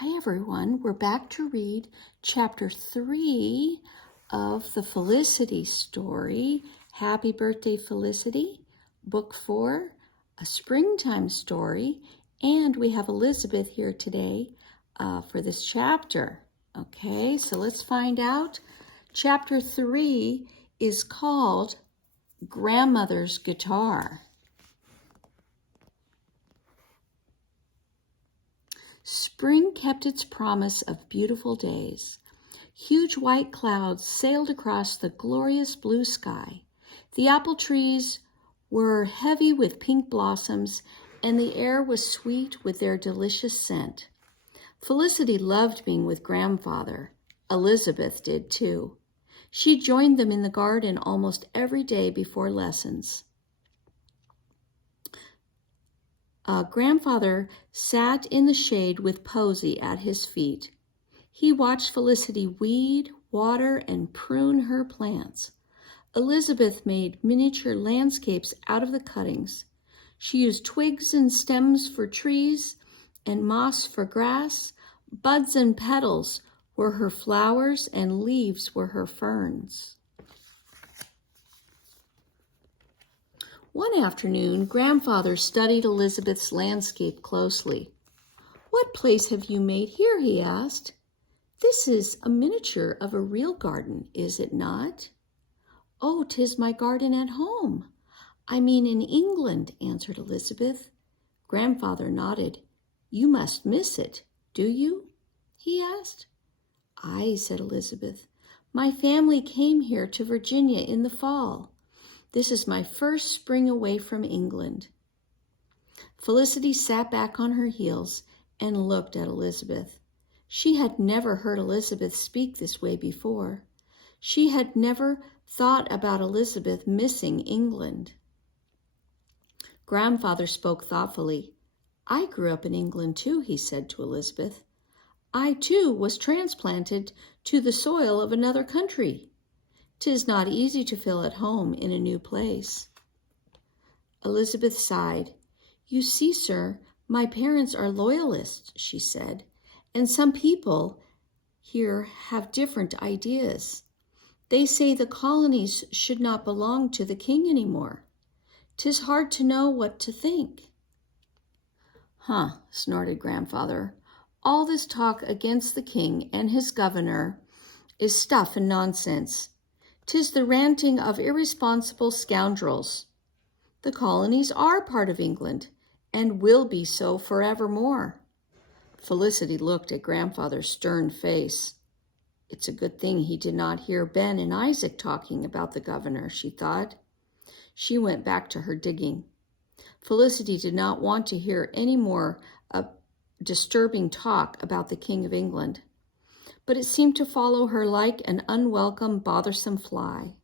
Hi everyone, we're back to read chapter 3 of the Felicity story. Happy Birthday Felicity, book 4, a springtime story, and we have Elizabeth here today for this chapter. Okay, so let's find out. Chapter 3 is called Grandmother's Guitar. Spring kept its promise of beautiful days. Huge white clouds sailed across the glorious blue sky. The apple trees were heavy with pink blossoms, and the air was sweet with their delicious scent. Felicity loved being with Grandfather. Elizabeth did too. She joined them in the garden almost every day before lessons. Grandfather sat in the shade with Posy at his feet. He watched Felicity weed, water, and prune her plants. Elizabeth made miniature landscapes out of the cuttings. She used twigs and stems for trees and moss for grass. Buds and petals were her flowers and leaves were her ferns. One afternoon, Grandfather studied Elizabeth's landscape closely. "What place have you made here?" he asked. "This is a miniature of a real garden, is it not?" "Oh, 'tis my garden at home. I mean in England," answered Elizabeth. Grandfather nodded. "You must miss it, do you?" he asked. "Aye," said Elizabeth. "My family came here to Virginia in the fall. This is my first spring away from England." Felicity sat back on her heels and looked at Elizabeth. She had never heard Elizabeth speak this way before. She had never thought about Elizabeth missing England. Grandfather spoke thoughtfully. "I grew up in England too," he said to Elizabeth. "I too was transplanted to the soil of another country. 'Tis not easy to feel at home in a new place." Elizabeth sighed. "You see, sir, my parents are loyalists," she said, "and some people here have different ideas. They say the colonies should not belong to the king anymore. 'Tis hard to know what to think." "Huh," snorted Grandfather. "All this talk against the king and his governor is stuff and nonsense. 'Tis the ranting of irresponsible scoundrels. The colonies are part of England and will be so forevermore." Felicity looked at Grandfather's stern face. It's a good thing he did not hear Ben and Isaac talking about the governor, she thought. She went back to her digging. Felicity did not want to hear any more disturbing talk about the King of England, but it seemed to follow her like an unwelcome, bothersome fly.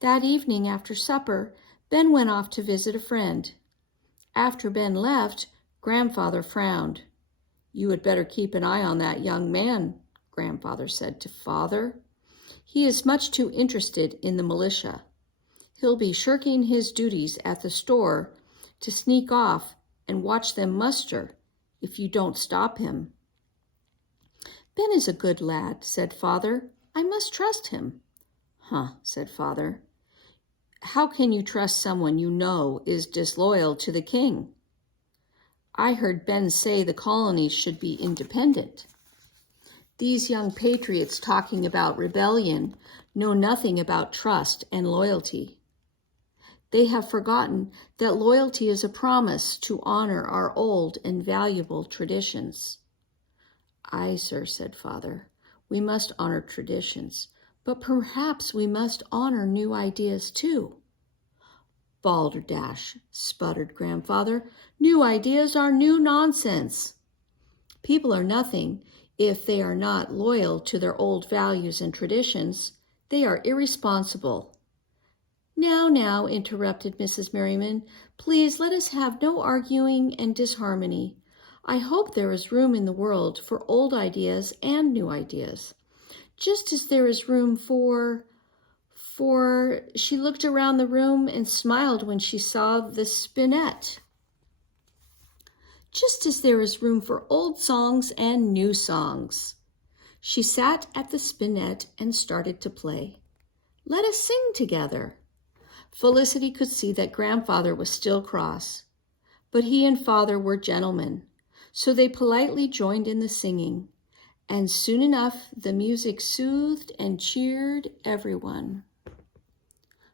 That evening after supper, Ben went off to visit a friend. After Ben left, Grandfather frowned. "You had better keep an eye on that young man," Grandfather said to Father. "He is much too interested in the militia. He'll be shirking his duties at the store to sneak off and watch them muster if you don't stop him." "Ben is a good lad," said Father. "I must trust him." "Huh," said Father. "How can you trust someone you know is disloyal to the king?" "I heard Ben say the colonies should be independent. These young patriots talking about rebellion know nothing about trust and loyalty. They have forgotten that loyalty is a promise to honor our old and valuable traditions." "Aye, sir," said Father. "We must honor traditions, but perhaps we must honor new ideas too." "Balderdash," sputtered Grandfather. "New ideas are new nonsense. People are nothing if they are not loyal to their old values and traditions. They are irresponsible." Now," interrupted Mrs. Merriman, "please let us have no arguing and disharmony. I hope there is room in the world for old ideas and new ideas, just as there is room for she looked around the room and smiled when she saw the spinet. just as there is room for old songs and new songs. She sat at the spinet and started to play. Let us sing together. Felicity could see that Grandfather was still cross, but he and Father were gentlemen, so they politely joined in the singing, and soon enough the music soothed and cheered everyone.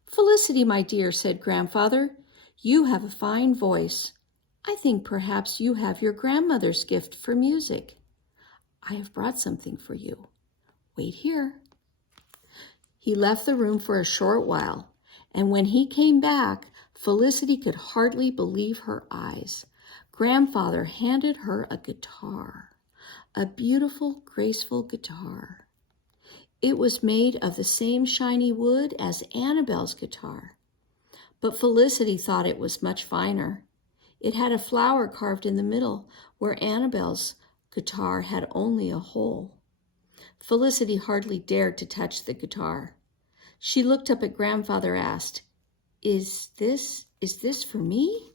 Felicity, my dear, said Grandfather, you have a fine voice. I think perhaps you have your grandmother's gift for music. I have brought something for you. Wait here. He left the room for a short while, and when he came back, Felicity could hardly believe her eyes. Grandfather handed her a guitar, a beautiful, graceful guitar. It was made of the same shiny wood as Annabelle's guitar, but Felicity thought it was much finer. It had a flower carved in the middle, where Annabelle's guitar had only a hole. Felicity hardly dared to touch the guitar. She looked up at Grandfather, asked, Is this for me?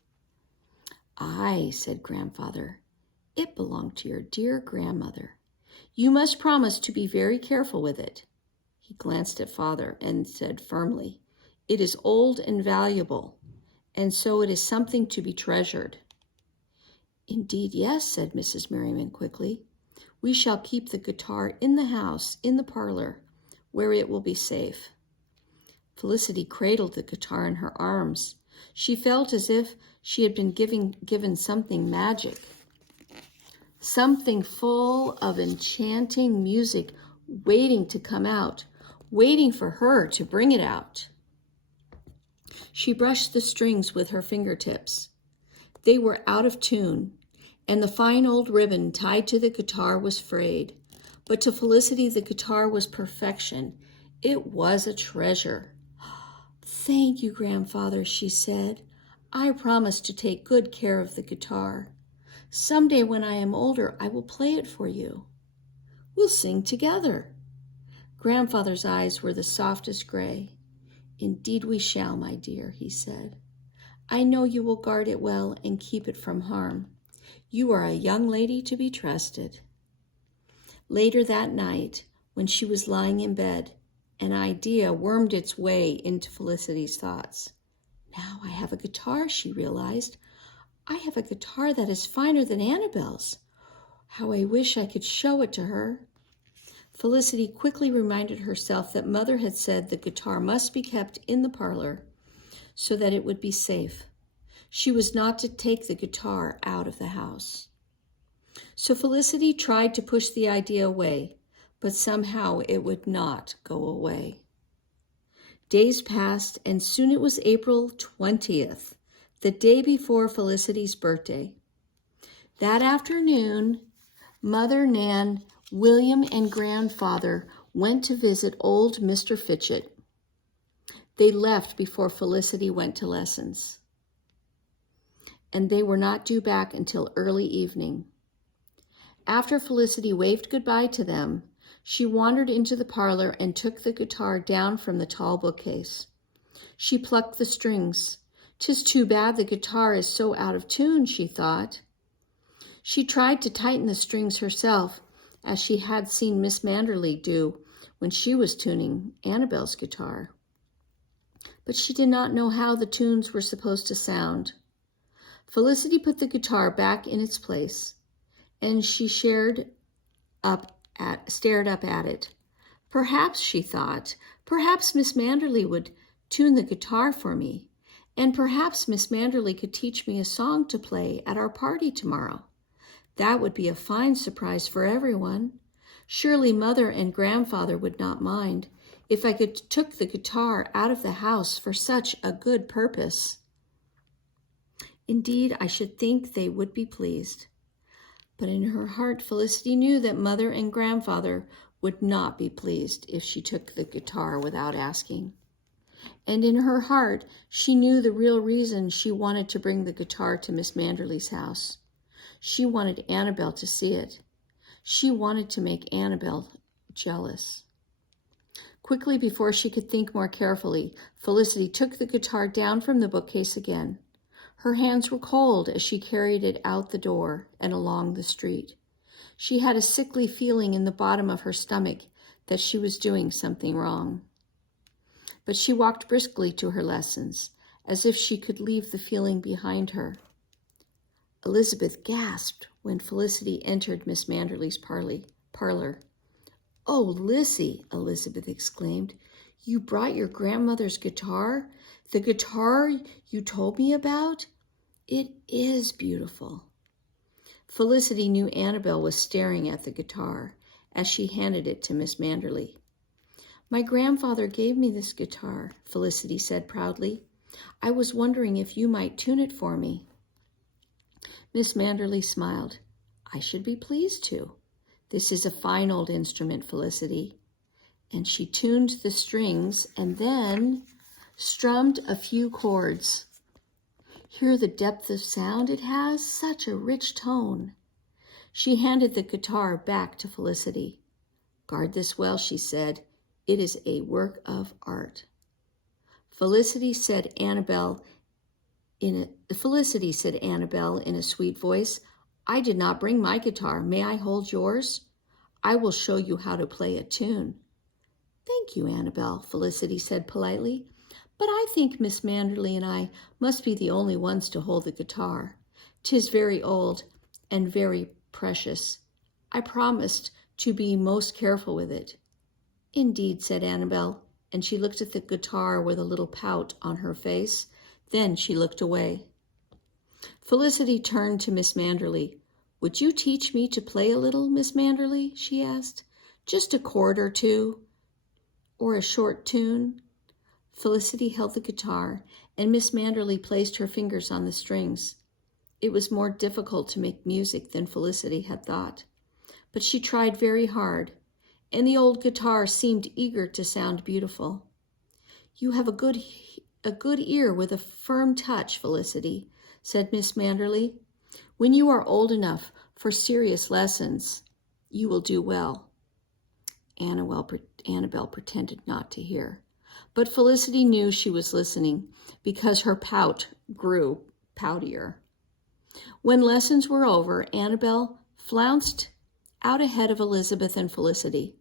Aye, said Grandfather. It belonged to your dear grandmother. You must promise to be very careful with it. He glanced at Father and said firmly, It is old and valuable, and so it is something to be treasured. Indeed, yes, said Mrs. Merriman quickly. We shall keep the guitar in the house, in the parlor, where it will be safe. Felicity cradled the guitar in her arms. She felt as if she had been given something magic, something full of enchanting music waiting to come out, waiting for her to bring it out. She brushed the strings with her fingertips. They were out of tune, and the fine old ribbon tied to the guitar was frayed. But to Felicity, the guitar was perfection. It was a treasure. Thank you, Grandfather, she said. I promise to take good care of the guitar. Someday when I am older, I will play it for you. We'll sing together. Grandfather's eyes were the softest gray. Indeed we shall, my dear, he said. I know you will guard it well and keep it from harm. You are a young lady to be trusted. Later that night, when she was lying in bed, an idea wormed its way into Felicity's thoughts. Now I have a guitar, she realized. I have a guitar that is finer than Annabelle's. How I wish I could show it to her. Felicity quickly reminded herself that Mother had said the guitar must be kept in the parlor so that it would be safe. She was not to take the guitar out of the house. So Felicity tried to push the idea away, but somehow it would not go away. Days passed, and soon it was April 20th, the day before Felicity's birthday. That afternoon, Mother, Nan, William, and Grandfather went to visit old Mr. Fitchett. They left before Felicity went to lessons, and they were not due back until early evening. After Felicity waved goodbye to them, she wandered into the parlor and took the guitar down from the tall bookcase. She plucked the strings. "'Tis too bad the guitar is so out of tune," she thought. She tried to tighten the strings herself, as she had seen Miss Manderly do when she was tuning Annabelle's guitar. But she did not know how the tunes were supposed to sound. Felicity put the guitar back in its place, and she stared up at it. Perhaps, she thought, perhaps Miss Manderly would tune the guitar for me, and perhaps Miss Manderly could teach me a song to play at our party tomorrow. That would be a fine surprise for everyone. Surely Mother and Grandfather would not mind if I took the guitar out of the house for such a good purpose. Indeed, I should think they would be pleased. But in her heart, Felicity knew that Mother and Grandfather would not be pleased if she took the guitar without asking. And in her heart, she knew the real reason she wanted to bring the guitar to Miss Manderly's house. She wanted Annabelle to see it. She wanted to make Annabelle jealous. Quickly, before she could think more carefully, Felicity took the guitar down from the bookcase again. Her hands were cold as she carried it out the door and along the street. She had a sickly feeling in the bottom of her stomach that she was doing something wrong. But she walked briskly to her lessons, as if she could leave the feeling behind her. Elizabeth gasped when Felicity entered Miss Manderly's parlor. "Oh, Lizzie," Elizabeth exclaimed, "you brought your grandmother's guitar? The guitar you told me about? It is beautiful." Felicity knew Annabel was staring at the guitar as she handed it to Miss Manderly. "My grandfather gave me this guitar," Felicity said proudly. "I was wondering if you might tune it for me." Miss Manderly smiled. "I should be pleased to. This is a fine old instrument, Felicity." And she tuned the strings and then strummed a few chords. "Hear the depth of sound it has, such a rich tone." She handed the guitar back to Felicity. "Guard this well," she said. "It is a work of art." Felicity said Annabel in a sweet voice, "I did not bring my guitar. May I hold yours? I will show you how to play a tune." "Thank you, Annabel," Felicity said politely, "but I think Miss Manderly and I must be the only ones to hold the guitar. 'Tis very old and very precious. I promised to be most careful with it." "Indeed," said Annabel, and she looked at the guitar with a little pout on her face. Then she looked away. Felicity turned to Miss Manderly. "Would you teach me to play a little, Miss Manderly?" she asked. "Just a chord or two, or a short tune?" Felicity held the guitar, and Miss Manderly placed her fingers on the strings. It was more difficult to make music than Felicity had thought, but she tried very hard, and the old guitar seemed eager to sound beautiful. "You have a good ear with a firm touch, Felicity," said Miss Manderly. "When you are old enough for serious lessons, you will do well." Annabel pretended not to hear, but Felicity knew she was listening because her pout grew poutier. When lessons were over, Annabel flounced out ahead of Elizabeth and Felicity.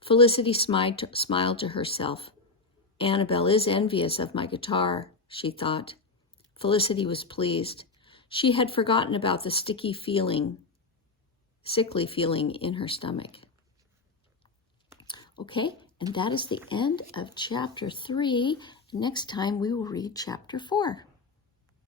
Felicity smiled to herself. "Annabel is envious of my guitar," she thought. Felicity was pleased. She had forgotten about the sickly feeling in her stomach. Okay, and that is the end of chapter 3. Next time we will read chapter 4.